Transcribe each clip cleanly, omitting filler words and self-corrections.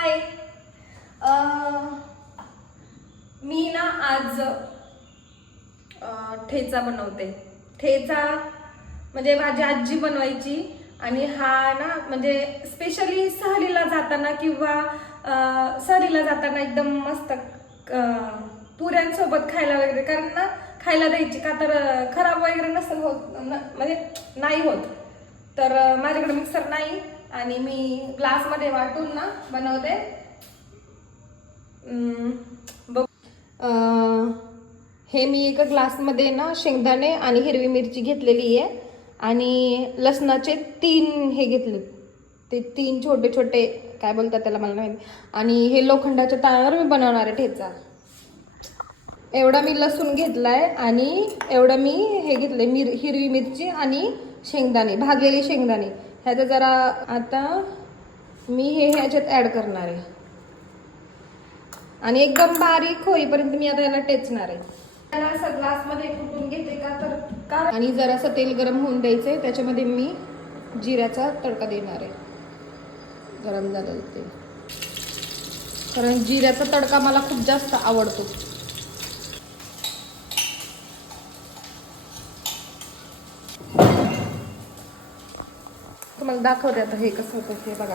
हाय. मी ना आज ठेचा बनवते. ठेचा म्हणजे माझी आजी बनवायची आणि हा ना म्हणजे स्पेशली सहलीला जाताना किंवा सहलीला जाताना एकदम मस्त पुऱ्यांसोबत खायला वगैरे, कारण ना खायला द्यायची का तर खराब वगैरे नसेल होत, म्हणजे नाही होत. तर माझ्याकडे मिक्सर नाही आणि मी ग्लासमध्ये वाटून ना बनवते. हे मी एका ग्लासमध्ये ना शेंगदाणे आणि हिरवी मिरची घेतलेली आहे आणि लसणाचे 3 हे घेतले, ते 3 छोटे छोटे काय बोलतात त्याला मला नाही. आणि हे लोखंडाच्या तव्यावर मी बनवणार आहे ठेचा. एवढा मी लसूण घेतलाय आणि एवढं मी हे घेतलंय हिरवी मिरची आणि शेंगदाणे, भाजलेले शेंगदाणे. ह्याचं जरा आता मी ह्याच्यात ऍड करणार आहे आणि एकदम बारीक होईपर्यंत मी आता याला टेचणार आहे. त्याला असं ग्लासमध्ये कुटून घेते का आणि जरासं तेल गरम होऊन द्यायचंय. त्याच्यामध्ये मी जिऱ्याचा तडका देणार आहे. गरम झालेलं तेल, कारण जिऱ्याचा तडका मला खूप जास्त आवडतो. तुम्हाला दाखवते आता हे कसं होतं ते बघा.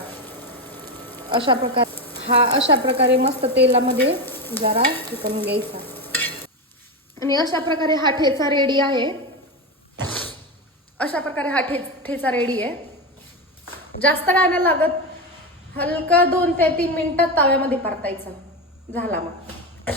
अशा प्रकारे मस्त तेलामध्ये जरा चिकन घ्यायचा आणि अशा प्रकारे हा ठेचा रेडी आहे. अशा प्रकारे हा ठेचा रेडी आहे. जास्त काय नाही लागत, हलका 2 ते 3 मिनिटात तव्यामध्ये परतायचं, झाला मग.